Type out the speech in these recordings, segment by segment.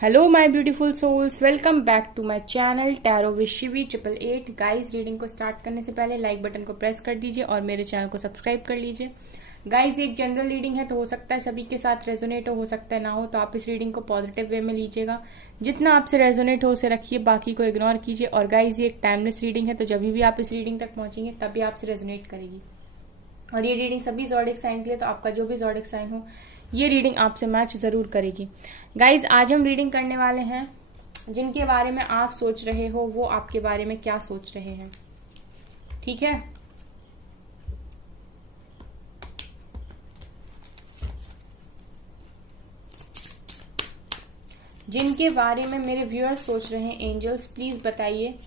Hello my beautiful souls, welcome back to my channel tarot with Shivi 888। Guys, reading को start करने से पहले like button को press कर दीजिए और मेरे चैनल को सब्सक्राइब कर लीजिए। गाइस, एक जनरल रीडिंग है तो हो सकता है सभी के साथ रेजोनेट हो सकता है ना हो, तो आप इस रीडिंग को पॉजिटिव वे में लीजिएगा। जितना आपसे रेजोनेट हो उसे रखिए, बाकी को इग्नोर कीजिए। और गाइस, ये एक टाइमलेस रीडिंग है, तो जब भी आप इस रीडिंग तक पहुंचेंगे तभी आपसे रेजोनेट करेगी। और ये रीडिंग सभी ज़ोडिक साइन के लिए, तो आपका जो भी ज़ोडिक साइन हो ये रीडिंग आपसे मैच जरूर करेगी। गाइज, आज हम रीडिंग करने वाले हैं जिनके बारे में आप सोच रहे हो वो आपके बारे में क्या सोच रहे हैं। ठीक है, जिनके बारे में मेरे व्यूअर्स सोच रहे हैं, एंजल्स प्लीज बताइए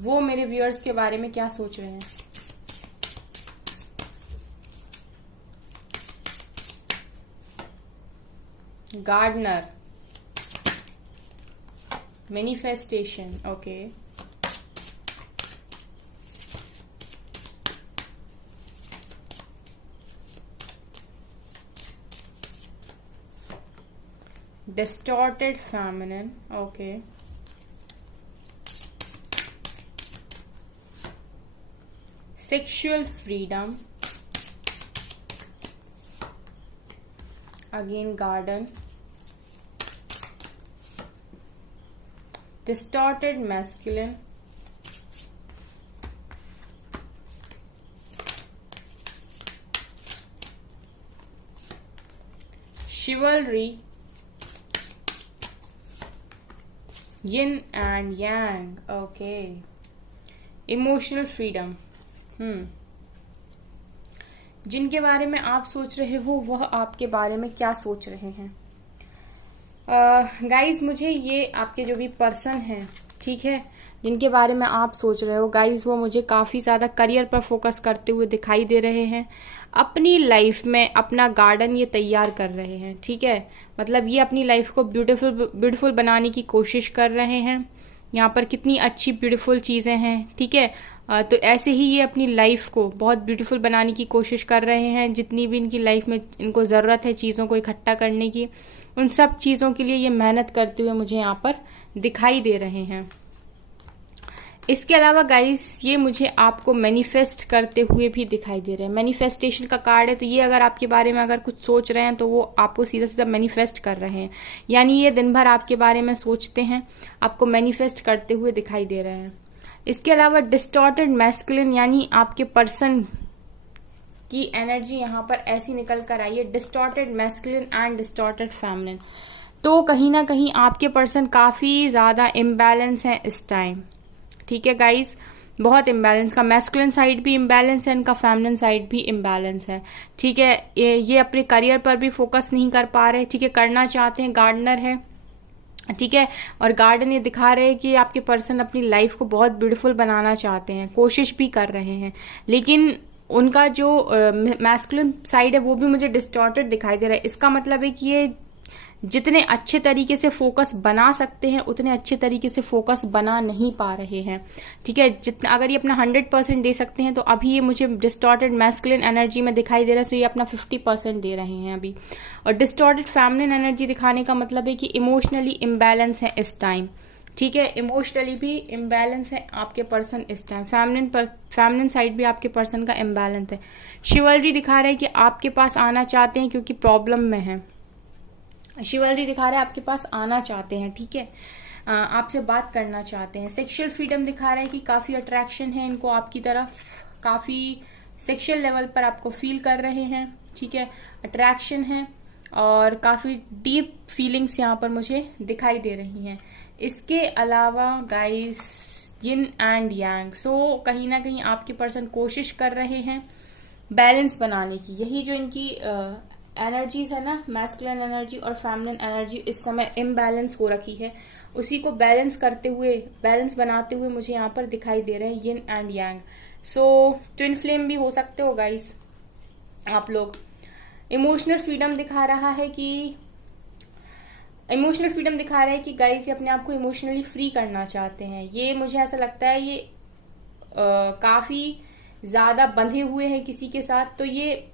वो मेरे व्यूअर्स के बारे में क्या सोच रहे हैं। Gardener, manifestation, okay, distorted feminine, okay, sexual freedom, again garden, distorted masculine, chivalry, yin and yang, okay, emotional freedom। जिनके बारे में आप सोच रहे हो वह आपके बारे में क्या सोच रहे हैं। गाइज, मुझे ये आपके जो भी पर्सन हैं, ठीक है, जिनके बारे में आप सोच रहे हो गाइज, वो मुझे काफ़ी ज़्यादा करियर पर फोकस करते हुए दिखाई दे रहे हैं। अपनी लाइफ में अपना गार्डन ये तैयार कर रहे हैं। ठीक है, मतलब ये अपनी लाइफ को ब्यूटीफुल बनाने की कोशिश कर रहे हैं। यहाँ पर कितनी अच्छी ब्यूटीफुल चीज़ें हैं। ठीक है, तो ऐसे ही ये अपनी लाइफ को बहुत ब्यूटीफुल बनाने की कोशिश कर रहे हैं। जितनी भी इनकी लाइफ में इनको ज़रूरत है चीज़ों को इकट्ठा करने की, उन सब चीज़ों के लिए ये मेहनत करते हुए मुझे यहाँ पर दिखाई दे रहे हैं। इसके अलावा गाइस, ये मुझे आपको मैनिफेस्ट करते हुए भी दिखाई दे रहे हैं। मैनिफेस्टेशन का कार्ड है, तो ये अगर आपके बारे में अगर कुछ सोच रहे हैं तो वो आपको सीधा सीधा मैनिफेस्ट कर रहे हैं। यानी ये दिन भर आपके बारे में सोचते हैं, आपको मैनिफेस्ट करते हुए दिखाई दे रहे हैं। इसके अलावा डिस्टॉर्टेड मैस्कुलिन, यानी आपके पर्सन की एनर्जी यहाँ पर ऐसी निकल कर आई है, distorted masculine and distorted feminine. तो कहीं ना कहीं आपके पर्सन काफ़ी ज़्यादा इम्बैलेंस है इस टाइम। ठीक है गाइस, बहुत इम्बैलेंस का, मैस्कुलिन साइड भी इम्बैलेंस है, इनका फेमिनिन साइड भी इम्बैलेंस है। ठीक है, ये अपने करियर पर भी फोकस नहीं कर पा रहे। ठीक है, करना चाहते हैं, गार्डनर है। ठीक है, और गार्डन ये दिखा रहे हैं कि आपके पर्सन अपनी लाइफ को बहुत ब्यूटीफुल बनाना चाहते हैं, कोशिश भी कर रहे हैं, लेकिन उनका जो मैस्कुलिन साइड है वो भी मुझे डिस्टॉर्टेड दिखाई दे रहा है। इसका मतलब है कि ये जितने अच्छे तरीके से फोकस बना सकते हैं उतने अच्छे तरीके से फोकस बना नहीं पा रहे हैं। ठीक है, जितना अगर ये अपना 100% दे सकते हैं तो अभी ये मुझे डिस्टॉर्टेड मैस्कुलिन एनर्जी में दिखाई दे रहा है, तो ये अपना 50% दे रहे हैं अभी। और डिस्टॉर्टेड फेमिनिन एनर्जी दिखाने का मतलब है कि इमोशनली इम्बैलेंस है इस टाइम। ठीक है, इमोशनली भी इम्बैलेंस है आपके पर्सन इस टाइम। फेमिनिन साइड भी आपके पर्सन का इम्बैलेंस है। शिवलरी दिखा रहा है कि आपके पास आना चाहते हैं क्योंकि प्रॉब्लम में है। शिवलरी दिखा रहा है आपके पास आना चाहते हैं। ठीक है, आपसे बात करना चाहते हैं। सेक्सुअल फ्रीडम दिखा रहा है कि काफ़ी अट्रैक्शन है इनको आपकी तरफ, काफ़ी सेक्सुअल लेवल पर आपको फील कर रहे हैं। ठीक है, अट्रैक्शन है और काफ़ी डीप फीलिंग्स यहाँ पर मुझे दिखाई दे रही हैं। इसके अलावा गाइस, यिन एंड यांग, सो कहीं ना कहीं आपके पर्सन कोशिश कर रहे हैं बैलेंस बनाने की। यही जो इनकी एनर्जीज है ना, मैस्कुलिन एनर्जी और फेमिनिन एनर्जी इस समय इम्बैलेंस हो रखी है, उसी को बैलेंस करते हुए, बैलेंस बनाते हुए मुझे यहाँ पर दिखाई दे रहे हैं yin and yang. So twin flame भी हो सकते हो गाइस आप लोग। इमोशनल फ्रीडम दिखा रहा है कि गाइस ये अपने आप को इमोशनली फ्री करना चाहते हैं। ये मुझे ऐसा लगता है ये काफी ज्यादा बंधे हुए हैं किसी के साथ, तो ये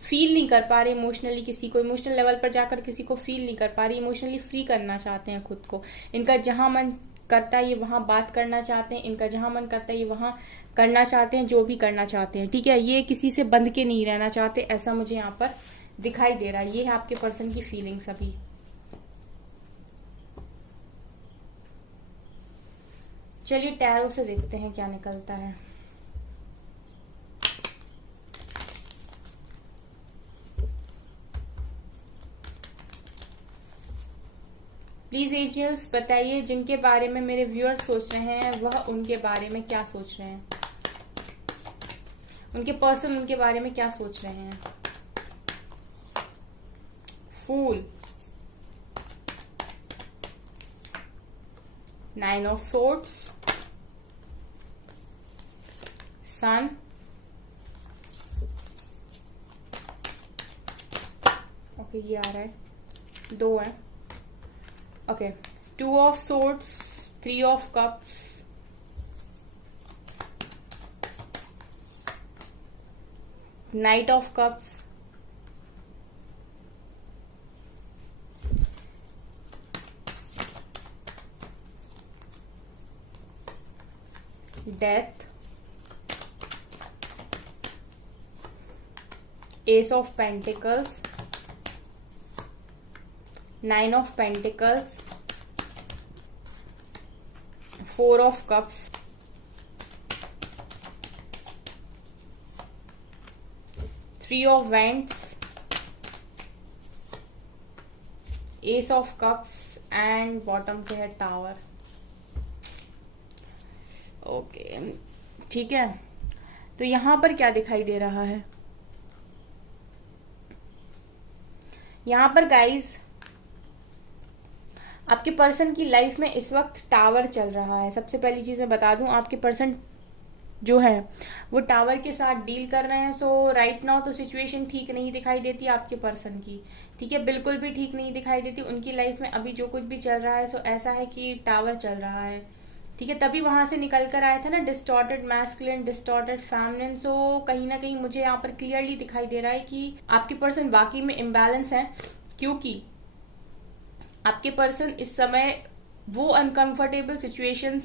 फील नहीं कर पा रहे इमोशनली, किसी को इमोशनल लेवल पर जाकर किसी को फील नहीं कर पा रही, इमोशनली फ्री करना चाहते हैं खुद को। इनका जहां मन करता है ये वहां बात करना चाहते हैं, इनका जहां मन करता है ये वहां करना चाहते हैं, जो भी करना चाहते हैं, ठीक है। ये किसी से बंध के नहीं रहना चाहते, ऐसा मुझे यहाँ पर दिखाई दे रहा है। ये है आपके पर्सन की फीलिंग्स अभी। चलिए टैरो से देखते हैं क्या निकलता है। प्लीज एंजल्स बताइए जिनके बारे में मेरे व्यूअर्स सोच रहे हैं वह उनके बारे में क्या सोच रहे हैं, उनके पर्सन उनके बारे में क्या सोच रहे हैं। फूल, 9 ऑफ सोर्ड्स, सन, ओके ये आ रहा है, 2 है, okay, 2 of swords, 3 of cups, night of cups, death, S of pentacles, 9 of Pentacles, 4 of Cups, Three of Wands, Ace of Cups and bottom से है टावर। ओके ठीक है, तो यहां पर क्या दिखाई दे रहा है, यहां पर गाइज आपके पर्सन की लाइफ में इस वक्त टावर चल रहा है। सबसे पहली चीज मैं बता दूं, आपके पर्सन जो है वो टावर के साथ डील कर रहे हैं। सो राइट नाउ तो सिचुएशन ठीक नहीं दिखाई देती आपके पर्सन की, ठीक है, बिल्कुल भी ठीक नहीं दिखाई देती उनकी लाइफ में। अभी जो कुछ भी चल रहा है सो ऐसा है कि टावर चल रहा है, ठीक है। तभी वहां से निकल कर आया था ना डिस्टॉर्टेड मैस्कुलिन, डिस्टॉर्टेड फेमिनिन। सो कहीं ना कहीं मुझे यहाँ पर क्लियरली दिखाई दे रहा है कि आपके पर्सन वाकई में इम्बैलेंस है, क्योंकि आपके पर्सन इस समय वो अनकंफर्टेबल सिचुएशंस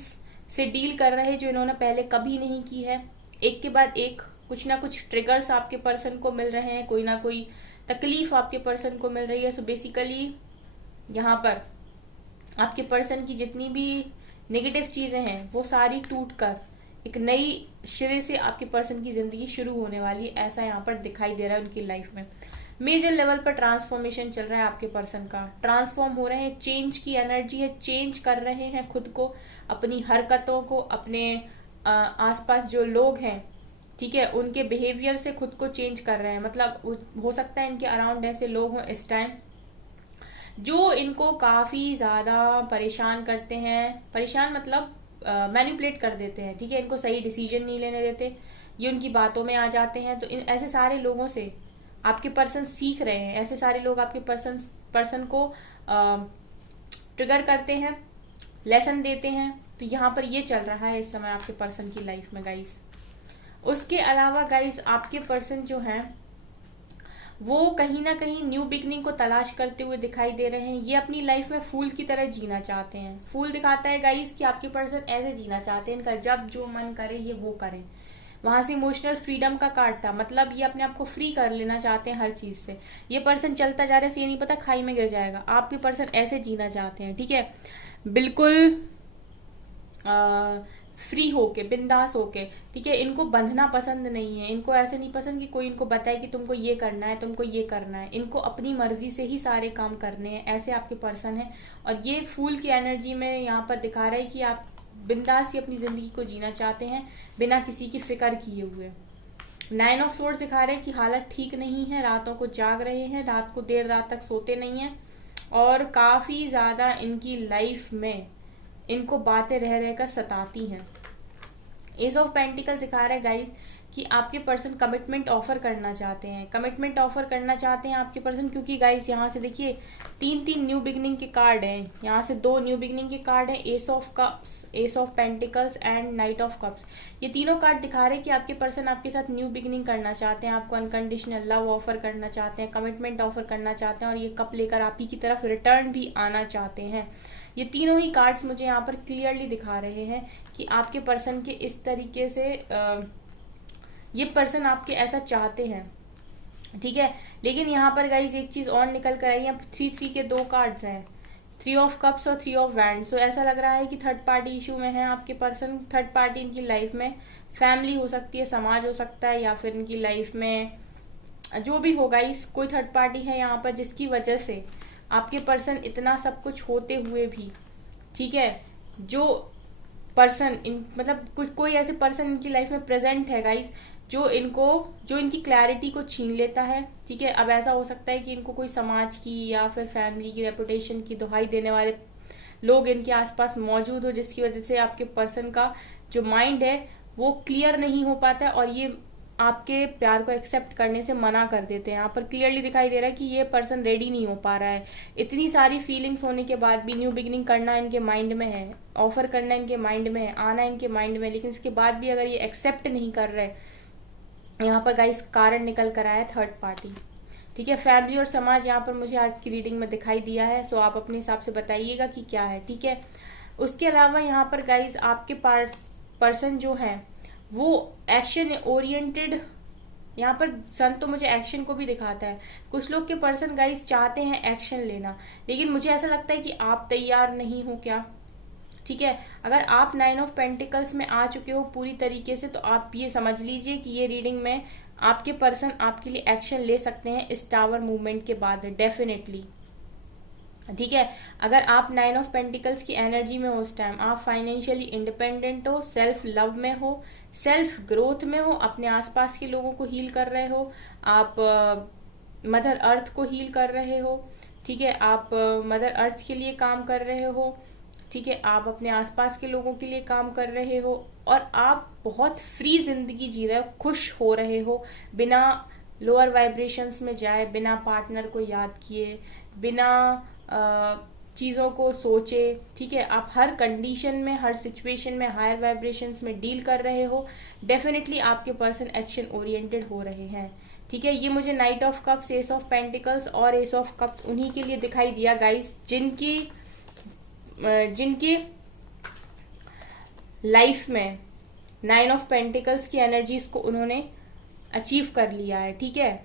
से डील कर रहे हैं जो इन्होंने पहले कभी नहीं की है। एक के बाद एक कुछ ना कुछ ट्रिगर्स आपके पर्सन को मिल रहे हैं, कोई ना कोई तकलीफ आपके पर्सन को मिल रही है। सो बेसिकली यहाँ पर आपके पर्सन की जितनी भी नेगेटिव चीजें हैं वो सारी टूट कर एक नई सिरे से आपके पर्सन की जिंदगी शुरू होने वाली, ऐसा यहाँ पर दिखाई दे रहा है उनकी लाइफ में। मेजर लेवल पर ट्रांसफॉर्मेशन चल रहा है आपके पर्सन का, ट्रांसफॉर्म हो रहे हैं, चेंज की एनर्जी है, चेंज कर रहे हैं खुद को, अपनी हरकतों को, अपने आसपास जो लोग हैं, ठीक है, उनके बिहेवियर से खुद को चेंज कर रहे हैं। मतलब हो सकता है इनके अराउंड ऐसे लोग हों इस टाइम जो इनको काफी ज्यादा परेशान करते हैं, परेशान मतलब मैनिपुलेट कर देते हैं, ठीक है, इनको सही डिसीजन नहीं लेने देते, ये उनकी बातों में आ जाते हैं। तो इन ऐसे सारे लोगों से आपके पर्सन सीख रहे हैं, ऐसे सारे लोग आपके पर्सन को ट्रिगर करते हैं, लेसन देते हैं। तो यहाँ पर ये चल रहा है इस समय आपके पर्सन की लाइफ में गाइस। उसके अलावा गाइस आपके पर्सन जो हैं वो कहीं ना कहीं न्यू बिगनिंग को तलाश करते हुए दिखाई दे रहे हैं। ये अपनी लाइफ में फूल की तरह जीना चाहते हैं। फूल दिखाता है गाइस कि आपके पर्सन ऐसे जीना चाहते हैं, इनका जब जो मन करे ये वो करें। वहां से इमोशनल फ्रीडम का कार्ड था, मतलब ये अपने आप को फ्री कर लेना चाहते हैं हर चीज से। ये पर्सन चलता जा रहा है, ये नहीं पता खाई में गिर जाएगा। आपके पर्सन ऐसे जीना चाहते हैं, ठीक है, बिल्कुल फ्री होके, बिंदास होके, ठीक है। इनको बंधना पसंद नहीं है, इनको ऐसे नहीं पसंद कि कोई इनको बताए कि तुमको ये करना है, तुमको ये करना है। इनको अपनी मर्जी से ही सारे काम करने हैं, ऐसे आपके पर्सन है। और ये फूल की एनर्जी में यहाँ पर दिखा रहा है कि आप बिंदास ही अपनी जिंदगी को जीना चाहते हैं बिना किसी की फिक्र किए हुए। 9 ऑफ सोर्ड्स दिखा रहे हैं कि हालत ठीक नहीं है, रातों को जाग रहे हैं, रात को देर रात तक सोते नहीं है, और काफी ज्यादा इनकी लाइफ में इनको बातें रह रहकर सताती हैं। एस ऑफ पेंटिकल दिखा रहे हैं गाइस कि आपके पर्सन कमिटमेंट ऑफर करना चाहते हैं, कमिटमेंट ऑफर करना चाहते हैं आपके पर्सन, क्योंकि गाइस यहाँ से देखिए तीन तीन न्यू बिगनिंग के कार्ड हैं, यहाँ से 2 न्यू बिगनिंग के कार्ड हैं, S of cups, S of pentacles and night of cups. ये तीनों कार्ड दिखा रहे हैं कि आपके पर्सन आपके साथ न्यू बिगनिंग करना चाहते हैं, आपको अनकंडीशनल लव ऑफर करना चाहते हैं, कमिटमेंट ऑफर करना चाहते हैं, और ये कप लेकर आप ही की तरफ रिटर्न भी आना चाहते हैं। ये तीनों ही कार्ड्स मुझे यहाँ पर क्लियरली दिखा रहे हैं कि आपके पर्सन के इस तरीके से ये पर्सन आपके ऐसा चाहते हैं, ठीक है। लेकिन यहाँ पर गाइज एक चीज और निकल कर आई है, 3 के 2 कार्ड्स हैं, 3 ऑफ कप्स और 3 ऑफ वैंड। सो ऐसा लग रहा है कि थर्ड पार्टी इशू में है आपके पर्सन। थर्ड पार्टी इनकी लाइफ में फैमिली हो सकती है, समाज हो सकता है, या फिर इनकी लाइफ में जो भी होगा, इस कोई थर्ड पार्टी है यहाँ पर जिसकी वजह से आपके पर्सन इतना सब कुछ होते हुए भी, ठीक है, जो पर्सन मतलब कुछ कोई ऐसे पर्सन इनकी लाइफ में प्रेजेंट है गाइस जो इनकी क्लैरिटी को छीन लेता है, ठीक है। अब ऐसा हो सकता है कि इनको कोई समाज की या फिर फैमिली की रेपुटेशन की दुहाई देने वाले लोग इनके आसपास मौजूद हो, जिसकी वजह से आपके पर्सन का जो माइंड है वो क्लियर नहीं हो पाता है और ये आपके प्यार को एक्सेप्ट करने से मना कर देते हैं। यहाँ पर क्लियरली दिखाई दे रहा है कि ये पर्सन रेडी नहीं हो पा रहा है। इतनी सारी फीलिंग्स होने के बाद भी न्यू बिगिनिंग करना इनके माइंड में है, ऑफर करना इनके माइंड में है, आना इनके माइंड में, लेकिन इसके बाद भी अगर ये एक्सेप्ट नहीं कर रहे, यहाँ पर गाइस कारण निकल कर आया थर्ड पार्टी, ठीक है। फैमिली और समाज यहाँ पर मुझे आज की रीडिंग में दिखाई दिया है, सो आप अपने हिसाब से बताइएगा कि क्या है, ठीक है। उसके अलावा यहाँ पर गाइस आपके पर्सन जो है वो एक्शन ओरिएंटेड, यहाँ पर सन तो मुझे एक्शन को भी दिखाता है। कुछ लोग के पर्सन गाइस चाहते हैं एक्शन लेना, लेकिन मुझे ऐसा लगता है कि आप तैयार नहीं हो क्या, ठीक है। अगर आप 9 ऑफ पेंटिकल्स में आ चुके हो पूरी तरीके से, तो आप ये समझ लीजिए कि ये रीडिंग में आपके पर्सन आपके लिए एक्शन ले सकते हैं इस टावर मूवमेंट के बाद, डेफिनेटली, ठीक है। अगर आप 9 ऑफ पेंटिकल्स की एनर्जी में हो उस टाइम, आप फाइनेंशियली इंडिपेंडेंट हो, सेल्फ लव में हो, सेल्फ ग्रोथ में हो, अपने आसपास के लोगों को हील कर रहे हो, आप मदर अर्थ को हील कर रहे हो, ठीक है, आप मदर अर्थ के लिए काम कर रहे हो, ठीक है, आप अपने आसपास के लोगों के लिए काम कर रहे हो और आप बहुत फ्री जिंदगी जी रहे हो, खुश हो रहे हो, बिना लोअर वाइब्रेशंस में जाए, बिना पार्टनर को याद किए, बिना चीज़ों को सोचे, ठीक है। आप हर कंडीशन में, हर सिचुएशन में हायर वाइब्रेशंस में डील कर रहे हो। डेफिनेटली आपके पर्सन एक्शन ओरिएंटेड हो रहे हैं, ठीक है। ये मुझे night of cups, S of pentacles और एस ऑफ कप्स उन्हीं के लिए दिखाई दिया गाइस जिनकी लाइफ में 9 ऑफ पेंटिकल्स की एनर्जीज को उन्होंने अचीव कर लिया है, ठीक है।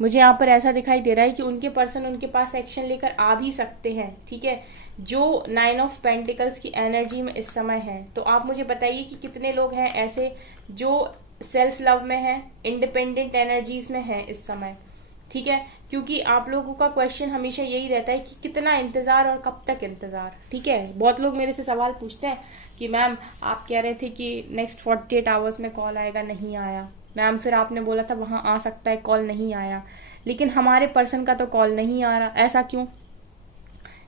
मुझे यहाँ पर ऐसा दिखाई दे रहा है कि उनके पर्सन उनके पास एक्शन लेकर आ भी सकते हैं, ठीक है, जो 9 ऑफ पेंटिकल्स की एनर्जी में इस समय है। तो आप मुझे बताइए कि कितने लोग हैं ऐसे जो सेल्फ लव में हैं, इंडिपेंडेंट एनर्जीज में हैं इस समय, ठीक है। क्योंकि आप लोगों का क्वेश्चन हमेशा यही रहता है कि कितना इंतजार और कब तक इंतजार, ठीक है। बहुत लोग मेरे से सवाल पूछते हैं कि मैम आप कह रहे थे कि नेक्स्ट 48 आवर्स में कॉल आएगा, नहीं आया मैम, फिर आपने बोला था वहां आ सकता है, कॉल नहीं आया, लेकिन हमारे पर्सन का तो कॉल नहीं आ रहा, ऐसा क्यों?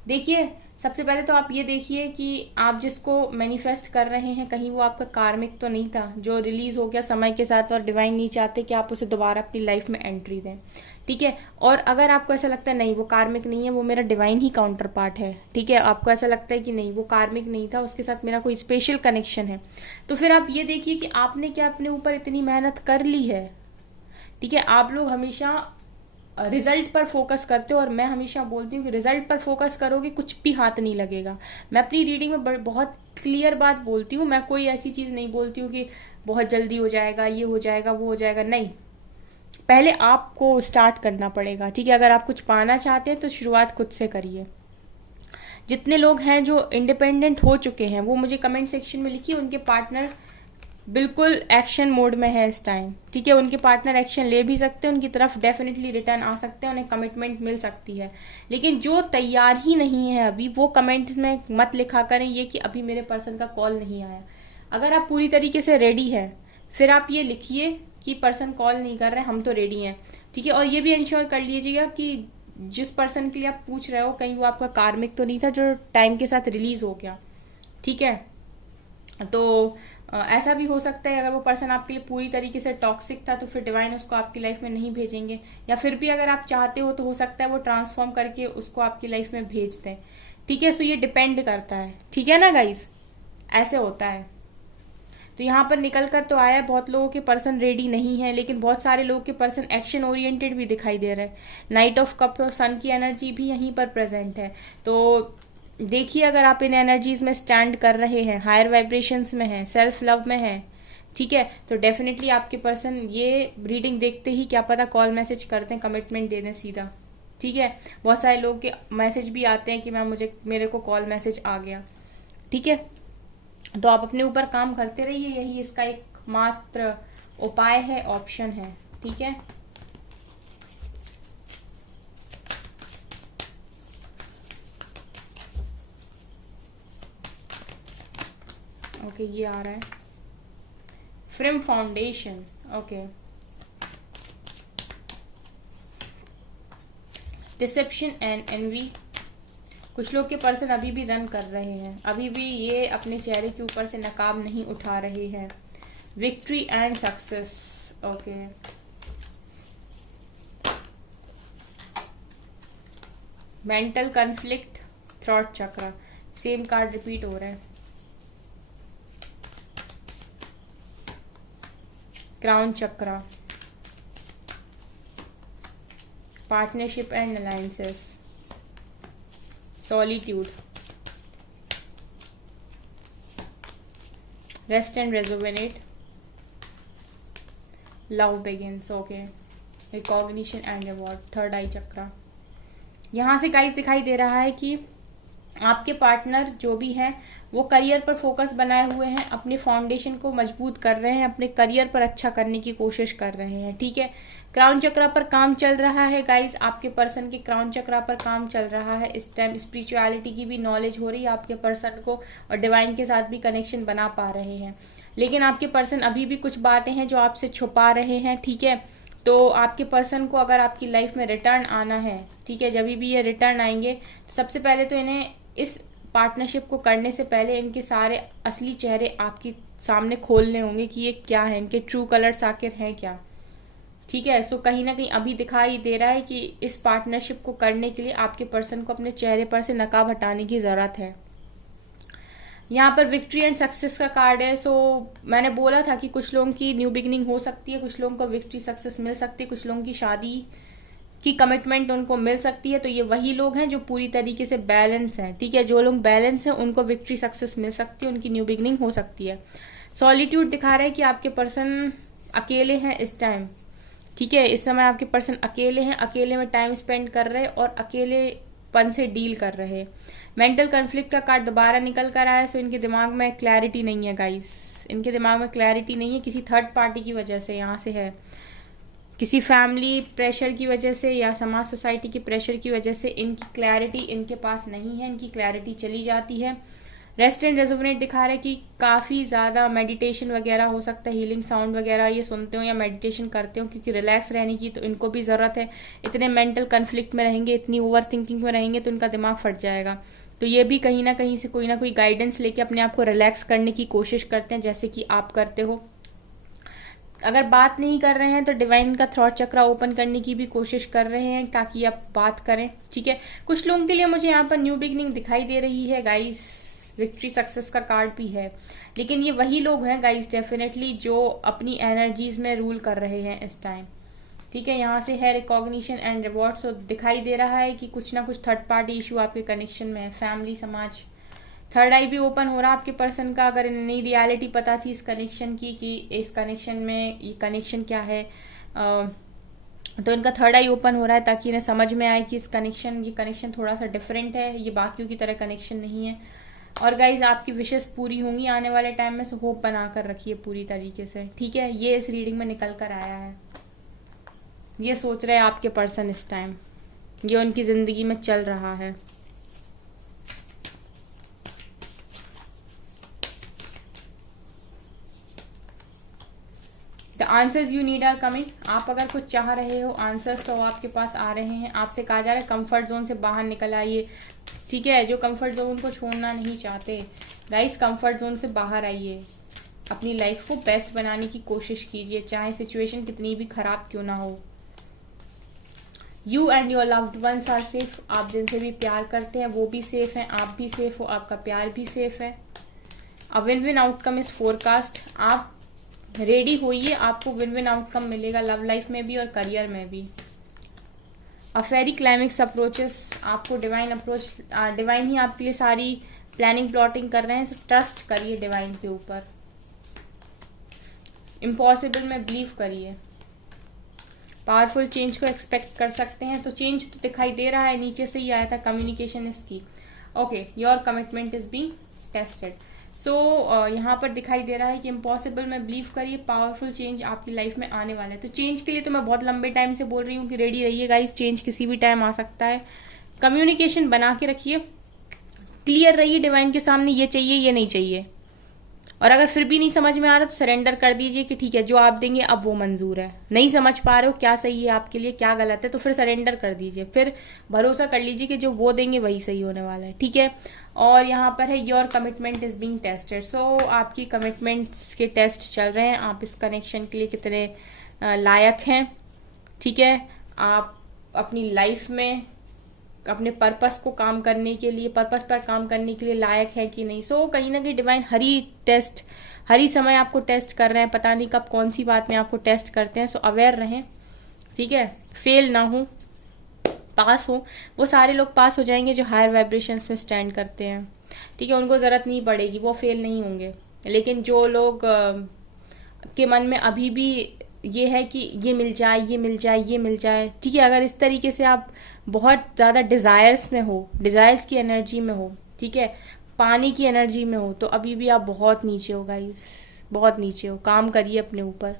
देखिए, सबसे पहले तो आप ये देखिए कि आप जिसको मैनिफेस्ट कर रहे हैं कहीं वो आपका कार्मिक तो नहीं था जो रिलीज हो गया समय के साथ, और डिवाइन नहीं चाहते कि आप उसे दोबारा अपनी लाइफ में एंट्री दें, ठीक है। और अगर आपको ऐसा लगता है नहीं वो कार्मिक नहीं है, वो मेरा डिवाइन ही काउंटर पार्ट है, ठीक है, आपको ऐसा लगता है कि नहीं वो कार्मिक नहीं था, उसके साथ मेरा कोई स्पेशल कनेक्शन है, तो फिर आप ये देखिए कि आपने क्या अपने ऊपर इतनी मेहनत कर ली है, ठीक है। आप लोग हमेशा रिजल्ट पर फोकस करते हो और मैं हमेशा बोलती हूँ कि रिजल्ट पर फोकस करोगे कुछ भी हाथ नहीं लगेगा। मैं अपनी रीडिंग में बहुत क्लियर बात बोलती हूँ, मैं कोई ऐसी चीज नहीं बोलती हूँ कि बहुत जल्दी हो जाएगा, ये हो जाएगा, वो हो जाएगा, नहीं, पहले आपको स्टार्ट करना पड़ेगा, ठीक है। अगर आप कुछ पाना चाहते हैं तो शुरुआत खुद से करिए। जितने लोग हैं जो इंडिपेंडेंट हो चुके हैं वो मुझे कमेंट सेक्शन में लिखिए उनके पार्टनर बिल्कुल एक्शन मोड में है इस टाइम, ठीक है। उनके पार्टनर एक्शन ले भी सकते हैं, उनकी तरफ डेफिनेटली रिटर्न आ सकते हैं, उन्हें कमिटमेंट मिल सकती है। लेकिन जो तैयार ही नहीं है अभी, वो कमेंट में मत लिखा करें ये कि अभी मेरे पर्सन का कॉल नहीं आया। अगर आप पूरी तरीके से रेडी है फिर आप ये लिखिए कि पर्सन कॉल नहीं कर रहे, हम तो रेडी हैं, ठीक है। और ये भी इंश्योर कर लीजिएगा कि जिस पर्सन के लिए आप पूछ रहे हो कहीं वो आपका कार्मिक तो नहीं था जो टाइम के साथ रिलीज हो गया, ठीक है। तो ऐसा भी हो सकता है अगर वो पर्सन आपके लिए पूरी तरीके से टॉक्सिक था तो फिर डिवाइन उसको आपकी लाइफ में नहीं भेजेंगे, या फिर भी अगर आप चाहते हो तो हो सकता है वो ट्रांसफॉर्म करके उसको आपकी लाइफ में भेज दें। ठीक है, सो ये डिपेंड करता है। ठीक है ना गाइज, ऐसे होता है। तो यहाँ पर निकल कर तो आया बहुत लोगों के पर्सन रेडी नहीं है, लेकिन बहुत सारे लोगों के पर्सन एक्शन ओरिएंटेड भी दिखाई दे रहे हैं। नाइट ऑफ कप और सन की एनर्जी भी यहीं पर प्रेजेंट है। तो देखिए, अगर आप इन एनर्जीज में स्टैंड कर रहे हैं, हायर वाइब्रेशंस में हैं, सेल्फ लव में हैं, ठीक है, तो डेफिनेटली आपके पर्सन ये रीडिंग देखते ही क्या पता कॉल मैसेज करते हैं, कमिटमेंट दे दें सीधा। ठीक है, बहुत सारे लोग के मैसेज भी आते हैं कि मैम मेरे को कॉल मैसेज आ गया। ठीक है, तो आप अपने ऊपर काम करते रहिए, यही इसका एक मात्र उपाय है, ऑप्शन है। ठीक है, ओके, ये आ रहा है frame foundation. Okay, deception and envy. कुछ लोग के पर्सन अभी भी रन कर रहे हैं, अभी भी ये अपने चेहरे के ऊपर से नकाब नहीं उठा रहे हैं। Victory and success. Okay, mental conflict, throat chakra, same card repeat हो रहा है। Crown chakra, partnership and alliances, solitude, rest and rejuvenate, love begins. Okay, recognition and reward, third eye chakra. यहाँ से गाइस दिखाई दे रहा है कि आपके पार्टनर जो भी हैं वो करियर पर फोकस बनाए हुए हैं, अपने फाउंडेशन को मजबूत कर रहे हैं, अपने करियर पर अच्छा करने की कोशिश कर रहे हैं। ठीक है, क्राउन चक्र पर काम चल रहा है गाइस, आपके पर्सन के क्राउन चक्र पर काम चल रहा है इस टाइम। स्पिरिचुअलिटी की भी नॉलेज हो रही है आपके पर्सन को, और डिवाइन के साथ भी कनेक्शन बना पा रहे हैं। लेकिन आपके पर्सन अभी भी कुछ बातें हैं जो आपसे छुपा रहे हैं। ठीक है, तो आपके पर्सन को अगर आपकी लाइफ में रिटर्न आना है, ठीक है, जब भी ये रिटर्न आएंगे तो सबसे पहले तो इन्हें इस पार्टनरशिप को करने से पहले इनके सारे असली चेहरे आपके सामने खोलने होंगे कि ये क्या है, इनके ट्रू कलर्स आखिर हैं क्या। ठीक है, सो कहीं ना कहीं अभी दिखाई दे रहा है कि इस पार्टनरशिप को करने के लिए आपके पर्सन को अपने चेहरे पर से नकाब हटाने की जरूरत है। यहाँ पर विक्ट्री एंड सक्सेस का कार्ड है। सो मैंने बोला था कि कुछ लोगों की न्यू बिगनिंग हो सकती है, कुछ लोगों को विक्ट्री सक्सेस मिल सकती है, कुछ लोगों की शादी की कमिटमेंट उनको मिल सकती है। तो ये वही लोग हैं जो पूरी तरीके से बैलेंस हैं। ठीक है, जो लोग बैलेंस हैं उनको विक्ट्री सक्सेस मिल सकती है, उनकी न्यू बिगनिंग हो सकती है। सॉलिट्यूड दिखा रहा है कि आपके पर्सन अकेले हैं इस टाइम। ठीक है, इस समय आपके पर्सन अकेले हैं, अकेले में टाइम स्पेंड कर रहे और अकेलेपन से डील कर रहे। मेंटल कन्फ्लिक्ट का कार्ड दोबारा निकल कर आया। सो इनके दिमाग में क्लैरिटी नहीं है गाइस, इनके दिमाग में क्लैरिटी नहीं है, किसी थर्ड पार्टी की वजह से यहाँ से है, किसी फैमिली प्रेशर की वजह से या समाज सोसाइटी की प्रेशर की वजह से इनकी क्लैरिटी इनके पास नहीं है, इनकी क्लैरिटी चली जाती है। रेस्ट एंड रेजुवेनेट दिखा रहा है कि काफ़ी ज़्यादा मेडिटेशन वगैरह हो सकता है, हीलिंग साउंड वगैरह ये सुनते हो या मेडिटेशन करते हो, क्योंकि रिलैक्स रहने की तो इनको भी ज़रूरत है। इतने मेंटल कन्फ्लिक्ट में रहेंगे, इतनी ओवर थिंकिंग में रहेंगे तो इनका दिमाग फट जाएगा। तो ये भी कहीं ना कहीं से कोई ना कोई गाइडेंस लेके अपने आप को रिलैक्स करने की कोशिश करते हैं, जैसे कि आप करते हो। अगर बात नहीं कर रहे हैं तो डिवाइन का थ्रॉट चक्र ओपन करने की भी कोशिश कर रहे हैं ताकि आप बात करें। ठीक है, कुछ लोगों के लिए मुझे यहाँ पर न्यू बिगनिंग दिखाई दे रही है गाइस, विक्ट्री सक्सेस का कार्ड भी है। लेकिन ये वही लोग हैं गाइस डेफिनेटली जो अपनी एनर्जीज में रूल कर रहे हैं इस टाइम। ठीक है, यहाँ से है रिकॉग्निशन एंड रिवॉर्ड। सो दिखाई दे रहा है कि कुछ ना कुछ थर्ड पार्टी इशू आपके कनेक्शन में है, फैमिली, समाज। थर्ड आई भी ओपन हो रहा है आपके पर्सन का। अगर इन्हें नई रियलिटी पता थी इस कनेक्शन की कि इस कनेक्शन में ये कनेक्शन क्या है, तो इनका थर्ड आई ओपन हो रहा है ताकि इन्हें समझ में आए कि ये कनेक्शन थोड़ा सा डिफरेंट है, ये बाकियों की तरह कनेक्शन नहीं है। और गाइज आपकी विशेष पूरी होंगी आने वाले टाइम में, सो होप बना कर रखिए पूरी तरीके से। ठीक है, ये इस रीडिंग में निकल कर आया है। ये सोच रहे हैं आपके पर्सन इस टाइम, ये उनकी जिंदगी में चल रहा है। The answers you need are coming. आप अगर कुछ चाह रहे हो आंसर्स तो आपके पास आ रहे हैं। आपसे कहा जा रहा है कंफर्ट जोन से बाहर निकल आइए। ठीक है, जो कंफर्ट जोन को छोड़ना नहीं चाहते गाइस, कंफर्ट जोन से बाहर आइए। अपनी लाइफ को बेस्ट बनाने की कोशिश कीजिए, चाहे सिचुएशन कितनी भी खराब क्यों ना हो। You and your loved ones are safe. आप जिनसे भी प्यार करते हैं वो भी सेफ हैं, आप भी सेफ हो, आपका प्यार भी सेफ है। A win win outcome is forecast. आप रेडी होइए, आपको विन विन आउटकम मिलेगा लव लाइफ में भी और करियर में भी। अ फेरी क्लाइमेक्स अप्रोचेस। आपको डिवाइन अप्रोच, डिवाइन ही आपके लिए सारी प्लानिंग प्लॉटिंग कर रहे हैं, तो ट्रस्ट करिए डिवाइन के ऊपर। इम्पॉसिबल में बिलीव करिए। पावरफुल चेंज को एक्सपेक्ट कर सकते हैं, तो चेंज तो दिखाई दे रहा है, नीचे से ही आया था, communication is key. Okay, your commitment is being tested. So यहाँ पर दिखाई दे रहा है कि इम्पॉसिबल में बिलीव करिए, पावरफुल चेंज आपकी लाइफ में आने वाला है। तो चेंज के लिए तो मैं बहुत लंबे टाइम से बोल रही हूँ कि रेडी रहिए गाइस, चेंज किसी भी टाइम आ सकता है। कम्युनिकेशन बना के रखिए, क्लियर रहिए डिवाइन के सामने, ये चाहिए ये नहीं चाहिए। और अगर फिर भी नहीं समझ में आ रहा तो सरेंडर कर दीजिए कि ठीक है जो आप देंगे अब वो मंजूर है। नहीं समझ पा रहे हो क्या सही है आपके लिए क्या गलत है, तो फिर सरेंडर कर दीजिए, फिर भरोसा कर लीजिए कि जो वो देंगे वही सही होने वाला है, ठीक है। और यहाँ पर है your commitment is being tested. So आपकी कमिटमेंट्स के टेस्ट चल रहे हैं, आप इस कनेक्शन के लिए कितने लायक हैं, ठीक है। आप अपनी लाइफ में अपने पर्पस को काम करने के लिए, पर्पस पर काम करने के लिए लायक है कि नहीं। सो कहीं ना कहीं डिवाइन हर ही समय आपको टेस्ट कर रहे हैं, पता नहीं कब कौन सी बात में आपको टेस्ट करते हैं। सो अवेयर रहें, ठीक है, फेल ना हो, पास हो। वो सारे लोग पास हो जाएंगे जो हायर वाइब्रेशंस में स्टैंड करते हैं, ठीक है, उनको ज़रूरत नहीं पड़ेगी, वो फेल नहीं होंगे। लेकिन जो लोग के मन में अभी भी ये है कि ये मिल जाए ये मिल जाए ये मिल जाए, ठीक है, अगर इस तरीके से आप बहुत ज़्यादा डिज़ायर्स में हो, डिज़ायर्स की एनर्जी में हो, ठीक है, पानी की एनर्जी में हो, तो अभी भी आप बहुत नीचे हो गाइस, बहुत नीचे हो। काम करिए अपने ऊपर।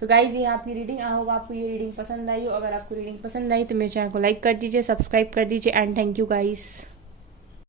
तो गाइज ये आपकी रीडिंग, आई होप आपको ये रीडिंग पसंद आई हो। अगर आपको रीडिंग पसंद आई तो मेरे चैनल को लाइक कर दीजिए, सब्सक्राइब कर दीजिए एंड थैंक यू गाइज।